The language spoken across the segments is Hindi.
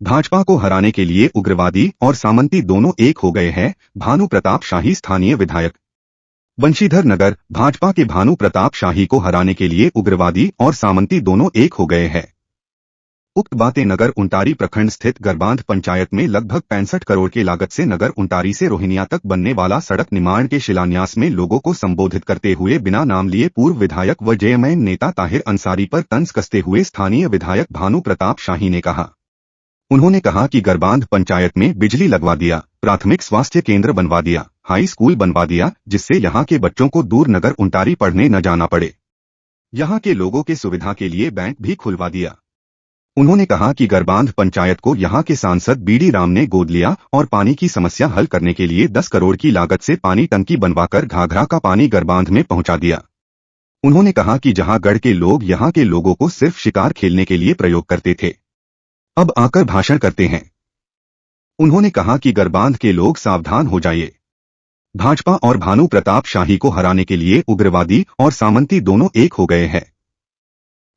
भाजपा को हराने के लिए उग्रवादी और सामंती दोनों एक हो गए हैं। भानु प्रताप शाही स्थानीय विधायक बंशीधर नगर भाजपा के भानु प्रताप शाही को हराने के लिए उग्रवादी और सामंती दोनों एक हो गए हैं। उक्त बातें नगर उंटारी प्रखंड स्थित गरबांध पंचायत में लगभग 65 करोड़ की लागत से नगर उंटारी से रोहिनिया तक बनने वाला सड़क निर्माण के शिलान्यास में लोगों को संबोधित करते हुए बिना नाम लिए पूर्व विधायक व जेएमएम नेता ताहिर अंसारी पर तंज कसते हुए स्थानीय विधायक भानु प्रताप शाही ने कहा। उन्होंने कहा कि गरबांध पंचायत में बिजली लगवा दिया, प्राथमिक स्वास्थ्य केंद्र बनवा दिया, हाई स्कूल बनवा दिया, जिससे यहाँ के बच्चों को दूर नगर उंटारी पढ़ने न जाना पड़े। यहाँ के लोगों के सुविधा के लिए बैंक भी खुलवा दिया। उन्होंने कहा कि गरबांध पंचायत को यहाँ के सांसद बीडी राम ने गोद लिया और पानी की समस्या हल करने के लिए 10 करोड़ की लागत से पानी टंकी बनवाकर घाघरा का पानी गरबांध में पहुंचा दिया। उन्होंने कहा कि जहां गढ़ के लोग यहाँ के लोगों को सिर्फ शिकार खेलने के लिए प्रयोग करते थे, अब आकर भाषण करते हैं। उन्होंने कहा कि गरबांध के लोग सावधान हो जाइए। भाजपा और भानु प्रताप शाही को हराने के लिए उग्रवादी और सामंती दोनों एक हो गए हैं।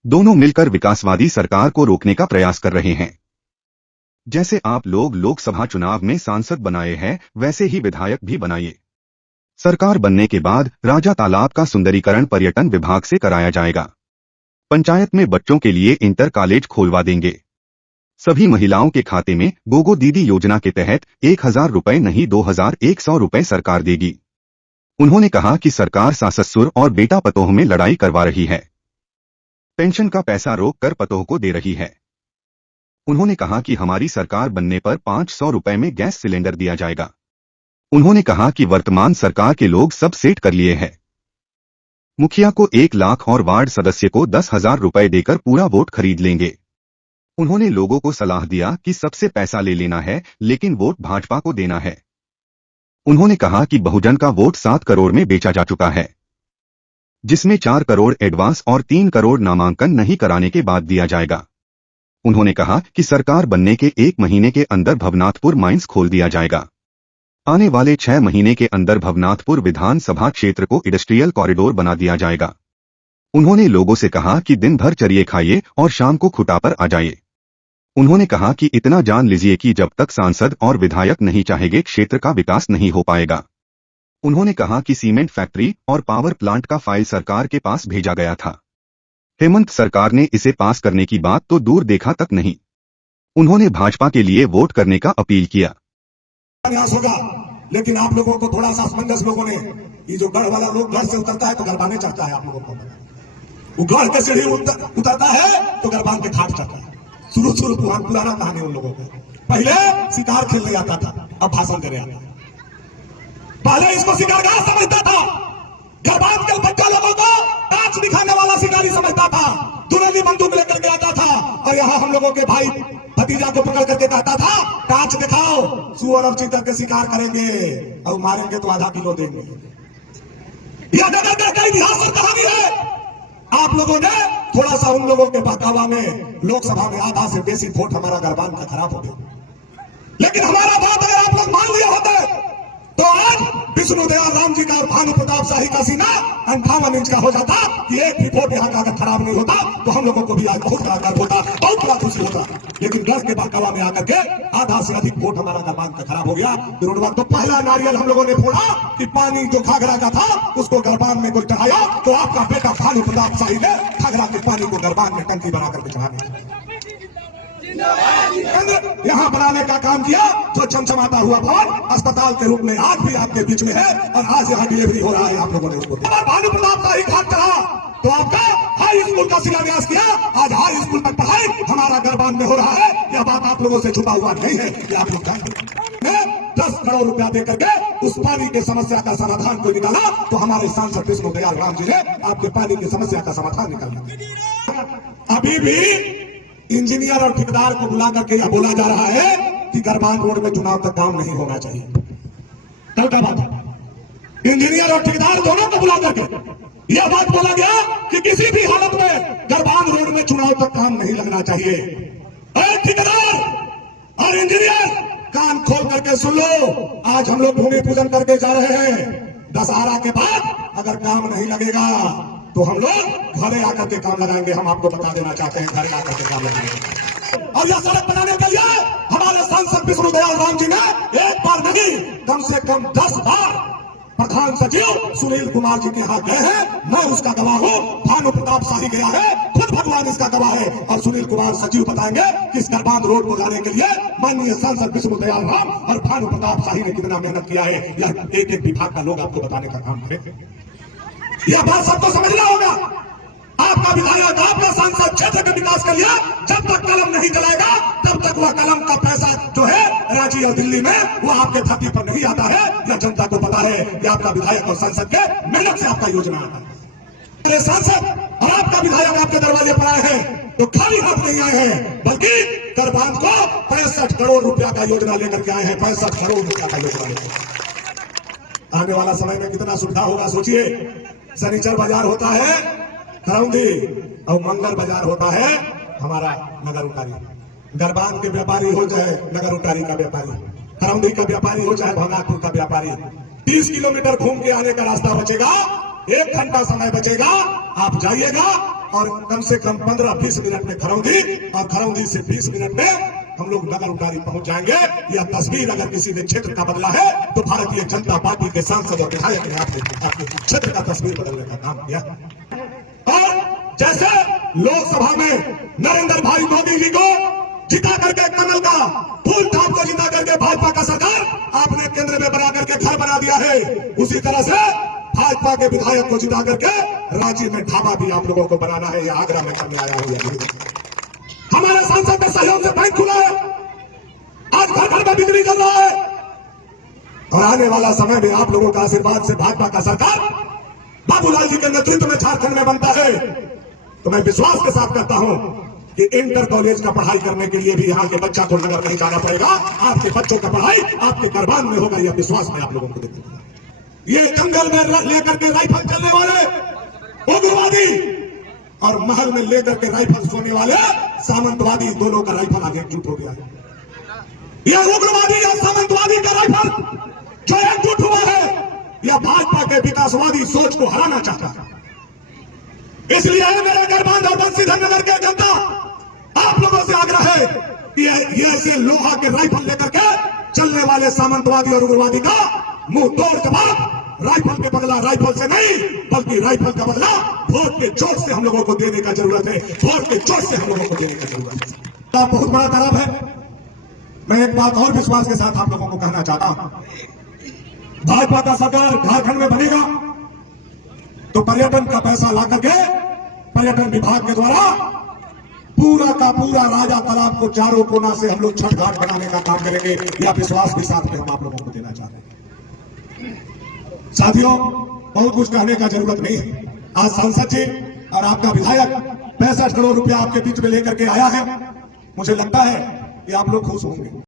दोनों मिलकर विकासवादी सरकार को रोकने का प्रयास कर रहे हैं। जैसे आप लोग लोकसभा चुनाव में सांसद बनाए हैं, वैसे ही विधायक भी बनाइए। सरकार बनने के बाद राजा तालाब का सुंदरीकरण पर्यटन विभाग से कराया जाएगा। पंचायत में बच्चों के लिए इंटर कॉलेज खोलवा देंगे। सभी महिलाओं के खाते में गोगो दीदी योजना के तहत 1000 रुपए नहीं 2100 रुपए सरकार देगी। उन्होंने कहा कि सरकार सास-ससुर और बेटा पतोह में लड़ाई करवा रही है। पेंशन का पैसा रोक कर पतोह को दे रही है। उन्होंने कहा कि हमारी सरकार बनने पर 500 रुपए में गैस सिलेंडर दिया जाएगा। उन्होंने कहा कि वर्तमान सरकार के लोग सब सेट कर लिए हैं। मुखिया को 1 लाख और वार्ड सदस्य को 10,000 रुपए देकर पूरा वोट खरीद लेंगे। उन्होंने लोगों को सलाह दिया कि सबसे पैसा ले लेना है, लेकिन वोट भाजपा को देना है। उन्होंने कहा कि बहुजन का वोट 7 करोड़ में बेचा जा चुका है, जिसमें 4 करोड़ एडवांस और 3 करोड़ नामांकन नहीं कराने के बाद दिया जाएगा। उन्होंने कहा कि सरकार बनने के 1 महीने के अंदर भवनाथपुर माइंस खोल दिया जाएगा। आने वाले 6 महीने के अंदर भवनाथपुर विधानसभा क्षेत्र को इंडस्ट्रियल कॉरिडोर बना दिया जाएगा। उन्होंने लोगों से कहा कि दिन भर चरिए खाइए और शाम को खुटा पर आ जाइए। उन्होंने कहा कि इतना जान लीजिए कि जब तक सांसद और विधायक नहीं चाहेंगे, क्षेत्र का विकास नहीं हो पाएगा। उन्होंने कहा कि सीमेंट फैक्ट्री और पावर प्लांट का फाइल सरकार के पास भेजा गया था। हेमंत सरकार ने इसे पास करने की बात तो दूर देखा तक नहीं। उन्होंने भाजपा के लिए वोट करने का अपील किया। प्रयास होगा, लेकिन आप लोगों को थोड़ा सा असमंजस लोगों ने, ये जो गढ़ वाला लोग गढ़ से उतरता है तो गरबाने चढ़ता है। आप लोगों को वो गढ़ के सीढ़ी उतरता है तो गरबान के घाट चढ़ता है। शुरू पुराना कहानी उन लोगों को। पहले शिकार खेलने आता था, अब भाषण देने आता है। पहले इसको शिकारगाह समझता था, गरबान के बच्चा लोगों को टाच दिखाने वाला शिकारी समझता था। दुर्गी बंदूक लेकर के आता था और यहाँ हम लोगों के भाई भतीजा को पकड़ करके कहता था, टाच दिखाओ, सुअर और चीता के शिकार करेंगे और मारेंगे तो आधा किलो देंगे। यह नगर का इतिहास और कहानी है। आप लोगों ने थोड़ा सा उन लोगों के बहकावा में लोकसभा में आधा से बेसी वोट हमारा गरबान का खराब हो गया। लेकिन हमारा बात अगर आप लोग मान लिए होते तो आज विष्णुदयाल राम जी का और भानु प्रताप शाही का सीना 58 इंच का हो जाता कि एक भी वोट यहाँ का अगर खराब नहीं होता तो हम लोगों को भी आज बहुत बड़ा गर्व होता, बहुत बड़ा खुशी होता। लेकिन डर के बहकावा में आकर के आधा से अधिक वोट हमारा गरबान का खराब हो गया। तो पहला नारियल हम लोगों ने फोड़ा कि पानी जो घाघरा का था उसको गरबान में कोई चढ़ाया, तो आपका बेटा भानु प्रताप शाही ने घाघरा के पानी को गरबान में टंकी बना करके चढ़ा दिया। यहाँ बनाने का काम किया जो चमचमाता हुआ भवन अस्पताल के रूप में आज भी आपके बीच में है और आज यहाँ डिलीवरी हो रहा है। आप लोगों ने उसको भानु प्रताप शाही घाट चढ़ा तो आपका हाई स्कूल का शिलान्यास किया। आज हाई स्कूल तक पढ़ाई हमारा गरबान में हो रहा है। यह बात आप लोगों से छुपा हुआ नहीं है कि आप लोग जानते। 10 करोड़ रुपया देकर के उस पानी की समस्या का समाधान को निकाला तो हमारे सांसद विष्णुदयाल राम जी ने आपके पानी की समस्या का समाधान निकाला। अभी भी इंजीनियर और ठेकेदार को बुला करके यह बोला जा रहा है कि गरबान रोड में चुनाव तक काम नहीं होना चाहिए। कल का बात है, इंजीनियर और ठेकेदार दोनों को बुला करके यह बात बोला गया कि किसी भी हालत में गरबान रोड में चुनाव तक काम नहीं लगना चाहिए। ठेकेदार और इंजीनियर कान खोल करके सुन लो, आज हम लोग भूमि पूजन करके जा रहे हैं। दशहरा के बाद अगर काम नहीं लगेगा तो हम लोग घरे आकर के काम लगाएंगे। हम आपको बता देना चाहते हैं, घरे आकर के काम लगाएंगे। और यह सड़क बनाने के लिए सांसद विष्णुदयाल राम जी ने एक बार नहीं कम से कम 10 बार प्रधान सचिव सुनील कुमार जी के यहाँ गए हैं। मैं उसका गवाह हूँ। भानु प्रताप शाही गया है, खुद भगवान इसका गवाह है। और सुनील कुमार सचिव बताएंगे कि इस करबांध रोड को लाने के लिए माननीय सांसद विष्णुदयाल राम और भानु प्रताप शाही ने कितना मेहनत किया है। यह एक एक विभाग का लोग आपको बताने का काम करे। यह बात सबको समझना होगा। आपका विधायक, आपका सांसद क्षेत्र के विकास के लिए जब तक कलम नहीं चलाएगा तब तक वह कलम का पैसा जो है रांची और दिल्ली में वो आपके धरती पर नहीं आता है। यह जनता को पता है कि आपका विधायक और सांसद के मेहनत से आपका योजना आता है। मेरे सांसद और आपका विधायक आपके दरवाजे पर आए हैं तो खाली हाथ नहीं आए हैं, बल्कि करबांध को 65 करोड़ रुपया का योजना लेकर के आए हैं। 65 करोड़ रुपया का योजना लेकर आने वाला समय में कितना सुविधा होगा सोचिए। शनिचर बाजार होता है करौंदी और मंगल बाजार होता है हमारा नगर उटारी। गरबान के व्यापारी हो चाहे नगर उटारी का व्यापारी, करौंदी का व्यापारी हो चाहे भंगारपुर का व्यापारी, 30 किलोमीटर घूम के आने का रास्ता बचेगा, 1 घंटा समय बचेगा। आप जाइएगा और कम से कम 15-20 मिनट में करौंदी और करौंदी से 20 मिनट में हम लोग नगर उटारी पहुंच जाएंगे। यह तस्वीर अगर किसी ने क्षेत्र का बदला है तो भारतीय जनता पार्टी के सांसद और विधायक ने आपके क्षेत्र का तस्वीर बदलने का काम किया। और जैसे लोकसभा में नरेंद्र भाई मोदी जी को जिता करके कमल का फूल थाप को जिता करके भाजपा का सरकार आपने केंद्र में बना करके घर बना दिया है, उसी तरह से भाजपा के विधायक को जिता करके रांची में ढाबा भी आप लोगों को बनाना है। या आगरा में करने आया हूं। हमारे सांसद के सहयोग से बैंक खुला है, आज घर घर में बिक्री कर रहा है। और आने वाला समय में आप लोगों का आशीर्वाद से भाजपा का सरकार बाबूलाल जी के नेतृत्व में झारखंड में बनता है। तो मैं विश्वास के साथ कहता हूं कि इंटर कॉलेज का पढ़ाई करने के लिए भी यहाँ के बच्चा को नगर नहीं जाना पड़ेगा। आपके बच्चों का पढ़ाई आपके करबान में होगा, यह विश्वास मैं आप लोगों को देता हूं। ये जंगल में लेकर के राइफल चलने वाले उग्रवादी और महल में लेकर के राइफल सोने वाले सामंतवादी, दोनों का राइफल आगे एकजुट हो गया है। यह उग्रवादी या सामंतवादी का राइफल जो एकजुट हुआ है, यह भाजपा के विकासवादी सोच को हराना चाहता है। इसलिए मेरे करबांध और बंशीधर नगर के जनता आप लोगों से आग्रह है कि ये ऐसे लोहा के राइफल लेकर के चलने वाले सामंतवादी और उग्रवादी का मुंह तोड़ जवाब राइफल के बदला राइफल से नहीं, बल्कि राइफल का बदला वोट के चोट से हम लोगों को देने का जरूरत है। वोट के चोट से हम लोगों को देने का जरूरत है। बहुत बड़ा तालाब है। मैं एक बात और विश्वास के साथ आप लोगों को कहना चाहता हूं, भाजपा का सरकार झारखंड में बनेगा तो पर्यटन का पैसा ला करके पर्यटन विभाग के द्वारा पूरा का पूरा राजा तालाब को चारों कोना से हम लोग छठ घाट बनाने का काम करेंगे। यह विश्वास के साथ में हम आप लोगों को देना चाहते हैं। साथियों, बहुत कुछ कहने का जरूरत नहीं है। आज सांसद जी और आपका विधायक 65 करोड़ रुपया आपके बीच में लेकर के आया है। मुझे लगता है कि आप लोग खुश होंगे।